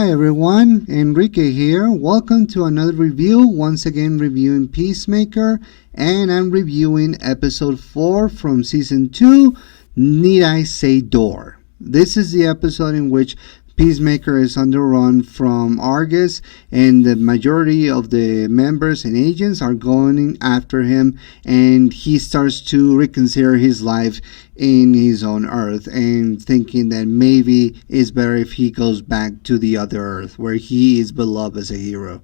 Hi everyone, Enrique here. Welcome to another review, once again reviewing Peacemaker, and I'm reviewing episode 4 from season 2, Need I Say Door. This is the episode in which Peacemaker is on the run from Argus, and the majority of the members and agents are going after him, and he starts to reconsider his life in his own Earth and thinking that maybe it's better if he goes back to the other Earth where he is beloved as a hero.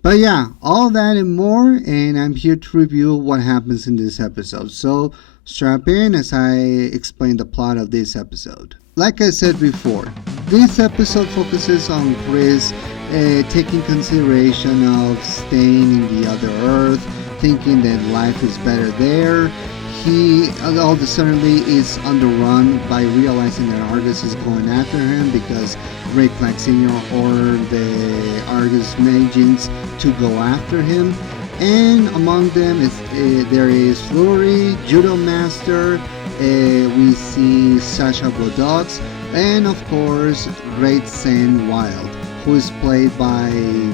But yeah, all that and more, and I'm here to review what happens in this episode. So strap in as I explain the plot of this episode. Like I said before, this episode focuses on Chris taking consideration of staying in the other Earth, thinking that life is better there. He all of a sudden is on the run by realizing that Argus is going after him because Ray Clark Sr. ordered the Argus agents to go after him. And among them there is Fleury, Judomaster, we see Sasha Bodox, and of course Great Sen Wild, who is played by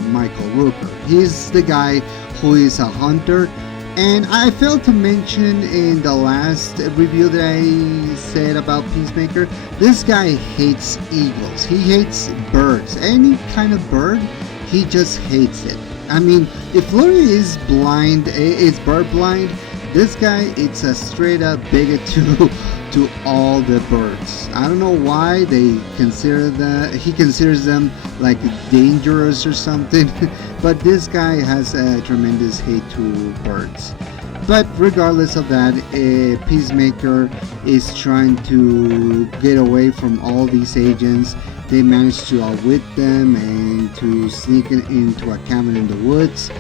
Michael Rooker. He's the guy who is a hunter. And I failed to mention in the last review that I said about Peacemaker, this guy hates eagles. He hates birds. Any kind of bird, he just hates it. I mean, if Fleury is blind, is bird blind, this guy, it's a straight up bigot to all the birds. I don't know why he considers them like dangerous or something, but this guy has a tremendous hate to birds. But regardless of that, Peacemaker is trying to get away from all these agents. They manage to outwit them and to sneak into a cabin in the woods.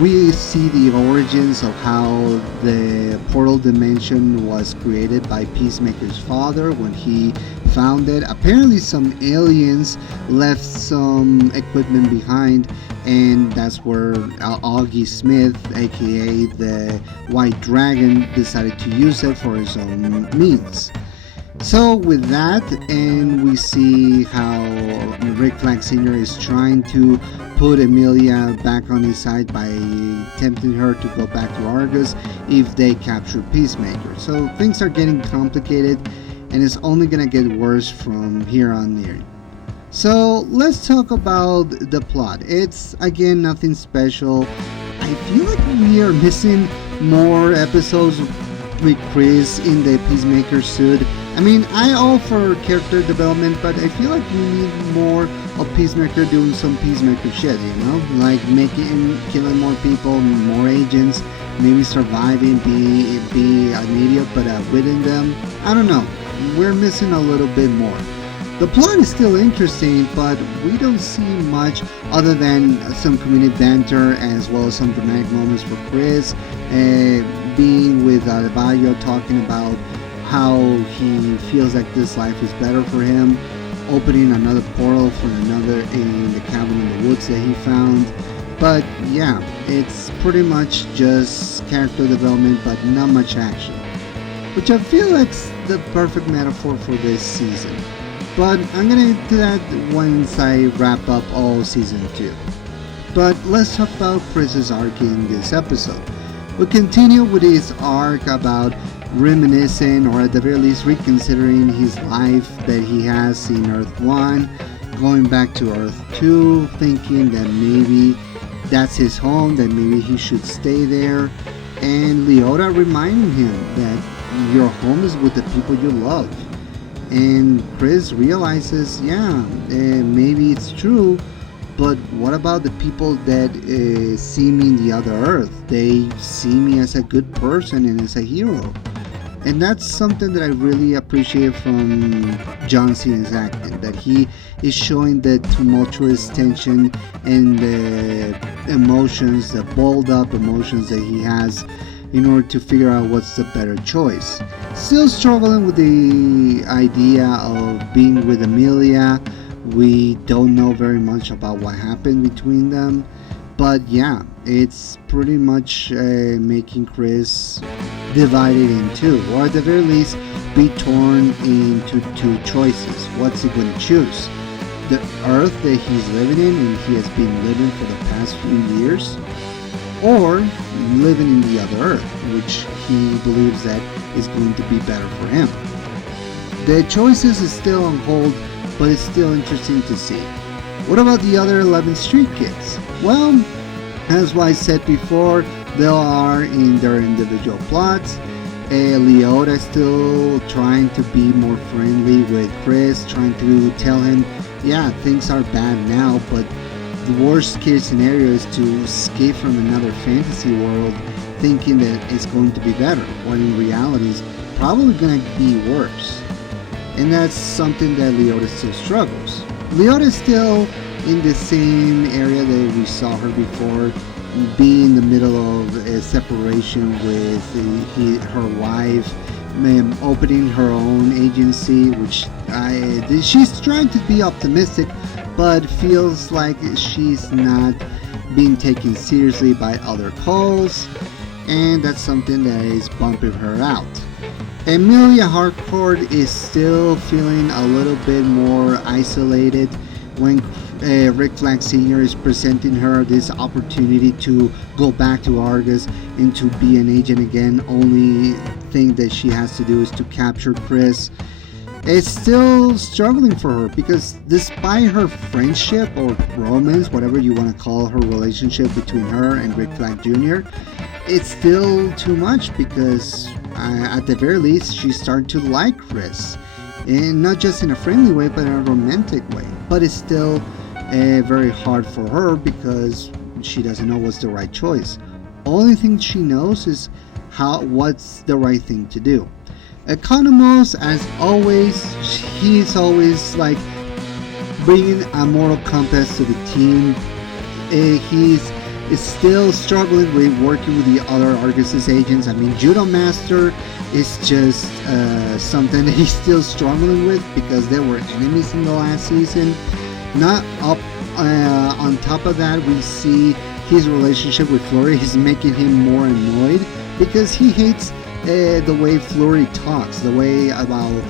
We see the origins of how the portal dimension was created by Peacemaker's father when he found it. Apparently some aliens left some equipment behind, and that's where Augie Smith, aka the White Dragon, decided to use it for his own means. So with that, and we see how Rick Flag Sr. is trying to put Emilia back on his side by tempting her to go back to Argus if they capture Peacemaker. So things are getting complicated, and it's only gonna get worse from here on in. So let's talk about the plot. It's again nothing special. I feel like we are missing more episodes with Chris in the Peacemaker suit. I mean, I all for character development, but I feel like we need more of Peacemaker doing some Peacemaker shit, you know? Like killing more people, more agents, maybe surviving, be an idiot, but outwitting them. I don't know. We're missing a little bit more. The plot is still interesting, but we don't see much other than some comedic banter as well as some dramatic moments for Chris, being with Adebayo talking about how he feels like this life is better for him, opening another portal for another in the cabin in the woods that he found. But yeah, it's pretty much just character development but not much action, which I feel like's the perfect metaphor for this season. But I'm gonna get to that once I wrap up all season 2. But let's talk about Chris's arc in this episode. We continue with his arc about reminiscing, or at the very least reconsidering his life that he has in Earth 1, going back to Earth 2, thinking that maybe that's his home, that maybe he should stay there, and Leota reminding him that your home is with the people you love. And Chris realizes, maybe it's true, but what about the people that see me in the other Earth? They see me as a good person and as a hero. And that's something that I really appreciate from John Cena's acting, that he is showing the tumultuous tension and the emotions, the balled up emotions that he has in order to figure out what's the better choice. Still struggling with the idea of being with Emilia. We don't know very much about what happened between them, but yeah, it's pretty much making Chris divided in two, or at the very least be torn into two choices. What's he going to choose? the Earth that he's living in and he has been living for the past few years, or living in the other Earth, which he believes that is going to be better for him. The choices is still on hold, but it's still interesting to see. What about the other 11 street kids? Well, as I said before, they are in their individual plots. Leota is still trying to be more friendly with Chris, trying to tell him, yeah, things are bad now, but the worst case scenario is to escape from another fantasy world thinking that it's going to be better, when in reality it's probably going to be worse. And that's something that Leota still struggles. Leota is still in the same area that we saw her before, be in the middle of a separation with her wife, opening her own agency, which she's trying to be optimistic, but feels like she's not being taken seriously by other calls, and that's something that is bumping her out. Emilia Harcourt is still feeling a little bit more isolated when Rick Flag Sr. is presenting her this opportunity to go back to Argus and to be an agent again. Only thing that she has to do is to capture Chris. It's still struggling for her because despite her friendship or romance, whatever you want to call her relationship between her and Rick Flag Jr., it's still too much because at the very least she's starting to like Chris, and not just in a friendly way but in a romantic way. But it's still very hard for her because she doesn't know what's the right choice. Only thing she knows is what's the right thing to do. Economos, as always, he's always like bringing a moral compass to the team. He's still struggling with working with the other Argus's agents. I mean, Judomaster is just something that he's still struggling with because they were enemies in the last season. Not up on top of that, we see his relationship with Fleury is making him more annoyed because he hates the way Fleury talks, the way about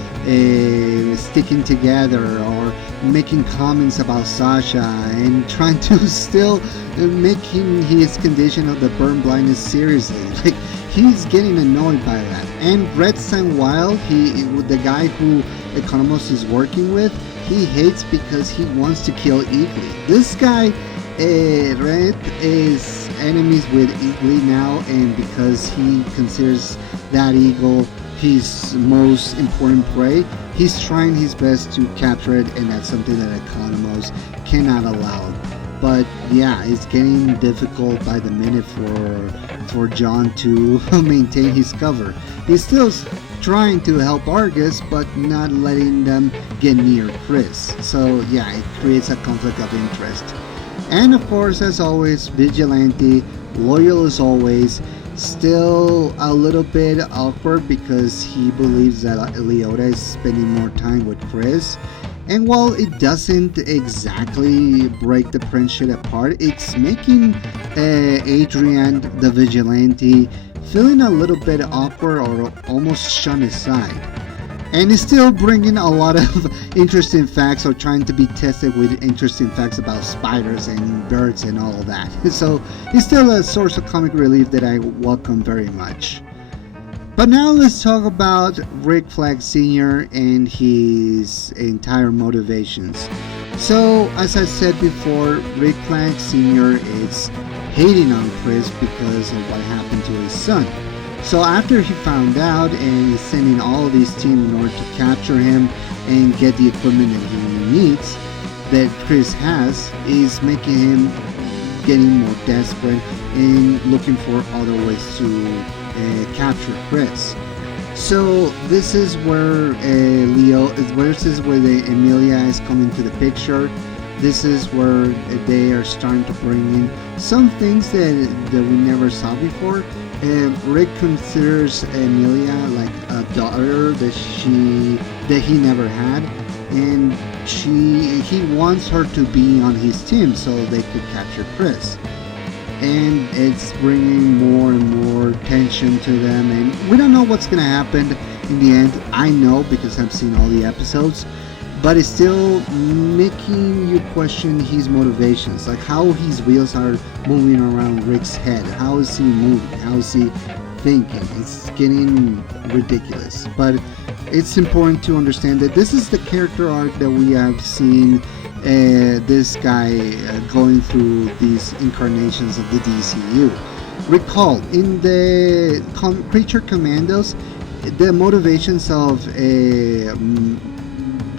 sticking together or making comments about Sasha and trying to still making his condition of the burn blindness seriously. Like, he's getting annoyed by that. And Red Sun Wild, the guy who Economos is working with, he hates because he wants to kill Eagly. This guy, Red, is enemies with Eagly now, and because he considers that eagle his most important prey, he's trying his best to capture it, and that's something that Economos cannot allow. But yeah, it's getting difficult by the minute for John to maintain his cover. He's still trying to help Argus, but not letting them get near Chris. So yeah, it creates a conflict of interest. And of course, as always, Vigilante, loyal as always, still a little bit awkward because he believes that Leota is spending more time with Chris. And while it doesn't exactly break the friendship apart, it's making Adrian, the Vigilante, feeling a little bit awkward or almost shunned aside. And he's still bringing a lot of interesting facts, or trying to be tested with interesting facts about spiders and birds and all of that. So he's still a source of comic relief that I welcome very much. But now let's talk about Rick Flag Sr. and his entire motivations. So, as I said before, Rick Flag Sr. is hating on Chris because of what happened to his son. So after he found out and he's sending all of his team in order to capture him and get the equipment that he needs, that Chris has, is making him getting more desperate and looking for other ways to capture Chris. So this is where this is where the Emilia is coming to the picture. This is where they are starting to bring in some things that we never saw before. Rick considers Emilia like a daughter that he never had, and he wants her to be on his team so they could capture Chris. And it's bringing more and more tension to them, and we don't know what's gonna happen in the end. I know because I've seen all the episodes but it's still making you question his motivations, like how his wheels are moving around Rick's head. How is he moving? How is he thinking? It's getting ridiculous. But it's important to understand that this is the character arc that we have seen this guy going through these incarnations of the DCU. Recall, in the Creature Commandos, the motivations of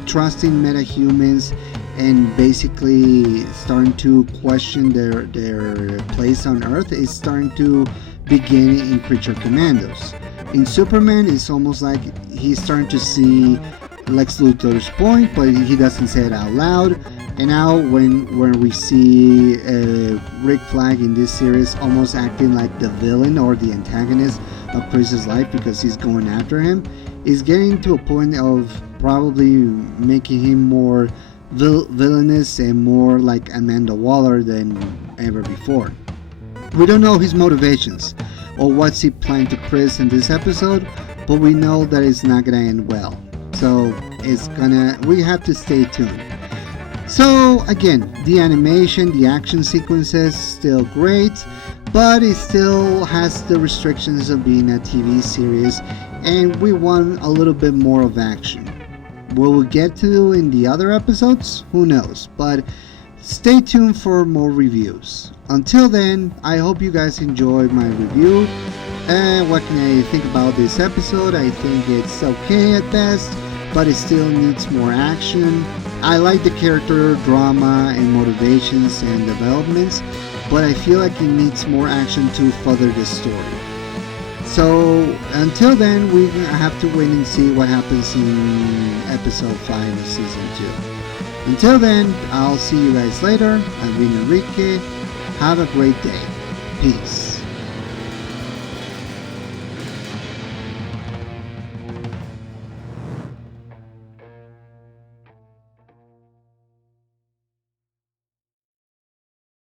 trusting metahumans and basically starting to question their place on Earth is starting to begin in Creature Commandos. In Superman, it's almost like he's starting to see Lex Luthor's point, but he doesn't say it out loud. And now when we see Rick Flag in this series almost acting like the villain or the antagonist of Chris's life because he's going after him, is getting to a point of probably making him more villainous and more like Amanda Waller than ever before. We don't know his motivations or what's he planned to Chris in this episode, but we know that it's not gonna end well. So we have to stay tuned. So again, the animation, the action sequences, still great, but it still has the restrictions of being a TV series, and we want a little bit more of action. Will we get to in the other episodes? Who knows, but stay tuned for more reviews. Until then, I hope you guys enjoyed my review. What can I think about this episode? I think it's okay at best, but it still needs more action. I like the character drama and motivations and developments, but I feel like it needs more action to further the story. So until then, we have to wait and see what happens in episode 5 of season 2. Until then, I'll see you guys later. I've been Enrique. Have a great day. Peace.